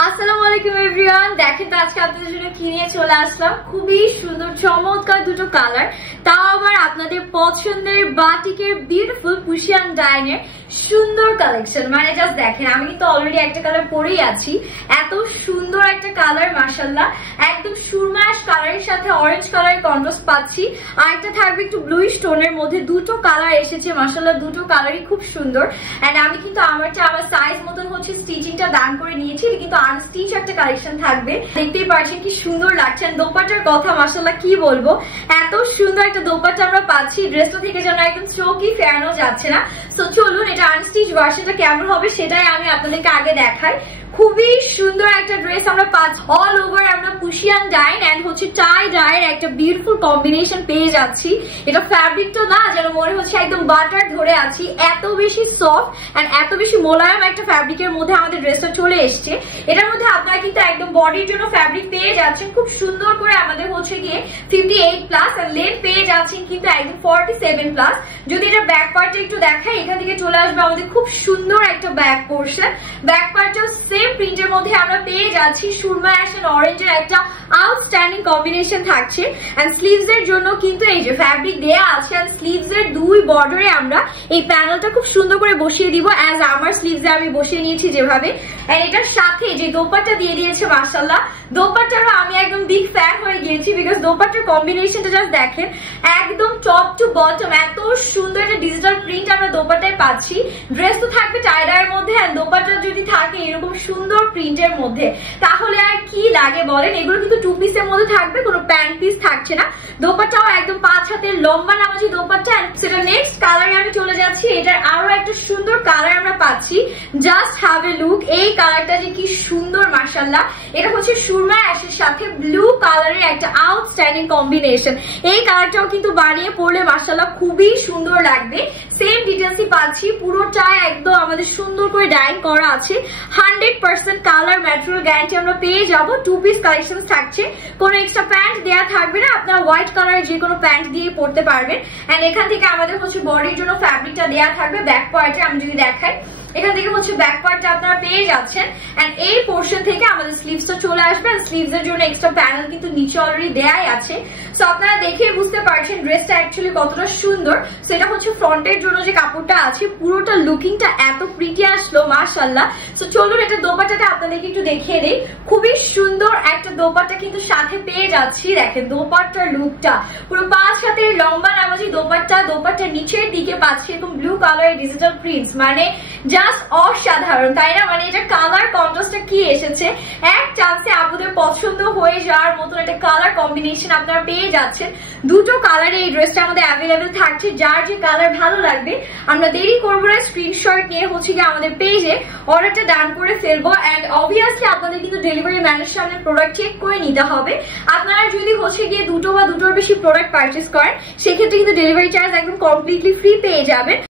আসসালামু আলাইকুম এভরিওয়ান, দেখেন তো আজকে আপনাদের জন্য কি নিয়ে চলে আসলাম। খুবই সুন্দর চমৎকার দুটো কালার, তাও আবার আপনাদের পছন্দের বাটিকের বিউটিফুল পুশিয়ান ডাইনের সুন্দর কালেকশন। মানে জাস্ট দেখেন, আমি কিন্তু অলরেডি একটা কালার পরেই আছি। এত সুন্দর একটা কালার, মাশাআল্লাহ, একদম সুরমা অ্যাশ কালারের সাথে অরেঞ্জ কালারের কন্ট্রাস্ট পাচ্ছি। আর একটা থাকবে একটু ব্লুইশ টোনের মধ্যে, দুটো কালার এসেছে, মাশাআল্লাহ দুটো কালারই খুব সুন্দর। এন্ড আমি কিন্তু আমার সাইজ মতন হচ্ছে স্টিচিংটা দান করে নিয়েছি, কিন্তু আনস্টিচ একটা কালেকশন থাকবে। দেখতেই পাচ্ছেন কি সুন্দর লাগছে। দোপাট্টার কথা মাশাআল্লাহ কি বলবো, এত সুন্দর একটা দোপাট্টা আমরা পাচ্ছি। ড্রেসটা থেকে যেন একদম চোখই ফেরানো যাচ্ছে না। সো চলুন এটা আনস্টিচ ভার্সনটা কেমন হবে সেটাই আমি আপনাদেরকে আগে দেখাই। খুবই সুন্দর একটা ড্রেস আমরা পাচ্ছি, অল ওভার আমরা পুশিয়ান ডাইন এন্ড হচ্ছে টাই ডাইয়ের একটা বিউটিফুল কম্বিনেশন পেয়ে যাচ্ছি। এটা ফ্যাব্রিকটা না যেন মনে হচ্ছে একদম বাটার ধরে আছি, এত বেশি সফট এন্ড এত বেশি মোলায়েম একটা ফ্যাব্রিকের মধ্যে আমাদের ড্রেসটা চলে এসছে। এটার মধ্যে আপনারা কিন্তু একদম বডির জন্য ফ্যাব্রিক পেয়ে যাচ্ছেন খুব সুন্দর করে, আমাদের হচ্ছে গিয়ে 58+ আর লেন্থ পেয়ে যাচ্ছেন কিন্তু একদম 47+। যদি এটা ব্যাক পার্টটা একটু দেখাই, এখান থেকে চলে আসবে আমাদের খুব সুন্দর একটা ব্যাক পোর্শন। ব্যাক পার্টটা প্রিন্টের মধ্যে আমরা পেয়ে যাচ্ছি সুরমা অ্যাশ এন্ড অরেঞ্জের একটা আউটস্ট্যান্ডিং কম্বিনেশন থাকছে। এন্ড স্লিভস এর জন্য কিন্তু এই যে ফ্যাব্রিক দেয়া আছে, এন্ড স্লিভস এর দুই বর্ডারে আমরা এই প্যানেলটা খুব সুন্দর করে বসিয়ে দিব, অ্যাজ আমার স্লিভস এ আমি বসিয়ে নিয়েছি যেভাবে। এন্ড এটার সাথে যে দোপাট্টা দিয়ে দিয়েছে, মাশাআল্লাহ দোপাট্টারও আমি একদম বিগ ফ্যান হয়ে গিয়েছি, বিকজ দোপাট্টার কম্বিনেশনটা জাস্ট দেখেন, একদম টপ টু বটম এত সুন্দর একটা ডিজিটাল প্রিন্ট আমরা দোপাট্টায় পাচ্ছি। ড্রেস তো থাকবে টাইডার মধ্যে, আর দোপাট্টা যদি থাকে এরকম সুন্দর প্রিন্টের মধ্যে তাহলে আর কি লাগে বলেন। এগুলো কিন্তু 2 পিসের মধ্যে থাকবে, কোনো প্যান্ট পিস থাকছে না। দোপাট্টাও একদম 5 হাতের লম্বা নামাজি দোপাট্টা। সেটা নেক্সট কালারে আমি চলে যাচ্ছি। এটার আরো একটা সুন্দর কালার আমরা পাচ্ছি, জাস্ট হ্যাভ এ লুক। এই কালারটা যে কি সুন্দর, মাশাআল্লাহ। এটা হচ্ছে সুরমা অ্যাশের সাথে ব্লু কালারের একটা আউটস্ট্যান্ডিং কম্বিনেশন। এই কালারটাও কিন্তু বানিয়ে পড়লে মাশাআল্লাহ খুবই সুন্দর লাগবে। সেম ডিটেলসই পাচ্ছি, পুরোটা একদম আমাদের সুন্দর করে ডাইং করা আছে। 100% কালার ম্যাটেরিয়াল গ্যারান্টি আমরা পেয়ে যাব। 2 পিস কালেকশন থাকছে, কোনো এক্সট্রা প্যান্ট দেওয়া থাকবে না, আপনারা হোয়াইট কালারের যে কোনো প্যান্ট দিয়ে পরতে পারবেন। এন্ড এখান থেকে আমাদের হচ্ছে বডির জন্য ফ্যাব্রিকটা দেওয়া থাকবে। ব্যাক পার্টে আমি যদি দেখাই, এখান থেকে হচ্ছে ব্যাক পার্টটা আপনারা পেয়ে যাচ্ছেন। এন্ড এই পোর্শন থেকে আমাদের স্লিভসটা চলে আসবে। স্লিভস এর জন্য এক্সট্রা প্যানেল কিন্তু নিচে অলরেডি দেয়াই আছে। সো আপনারা দেখে বুঝতে পারছেন ড্রেসটা অ্যাকচুয়ালি কতটা সুন্দর। সেটা হচ্ছে ফ্রন্টের জন্য যে কাপড়টা আছে, পুরোটা লুকিংটা এত প্রিটি আসলো, মাশাআল্লাহ। সো চলুন এটা দোপাট্টাটা আপনাদেরকে একটু দেখিয়ে দিই। খুবই সুন্দর একটা দোপাট্টা কিন্তু সাথে পেয়ে যাচ্ছি। দেখেন দোপাট্টার লুকটা পুরো 5 হাতের লম্বা নামাজি দোপাট্টা। দোপাট্টার নিচের দিকে পাচ্ছি এবং ব্লু কালারের ডিজিটাল প্রিন্টস, মানে জাস্ট অসাধারণ, তাই না? মানে এটা কালার কন্ট্রাস্টটা কি এসেছে, এক চান্সে আপনাদের পছন্দ হয়ে যাওয়ার মতন একটা কালার কম্বিনেশন আপনারা পেয়ে যাচ্ছেন। দুটো কালারে এই ড্রেসটা আমাদের অ্যাভেলেবেল থাকছে। যার যে কালার ভালো লাগবে আমরা দেরি করবো না, স্ক্রিনশট নিয়ে হচ্ছে গিয়ে আমাদের পেজে অর্ডারটা ডান করে ফেলবো। এন্ড অবভিয়াসলি আপনাদের কিন্তু ডেলিভারি ম্যানের সামনে প্রোডাক্ট চেক করে নিতে হবে। আপনারা যদি হচ্ছে গিয়ে দুটো বা দুটোর বেশি প্রোডাক্ট পারচেস করেন, সেক্ষেত্রে কিন্তু ডেলিভারি চার্জ একদম কমপ্লিটলি ফ্রি পেয়ে যাবেন।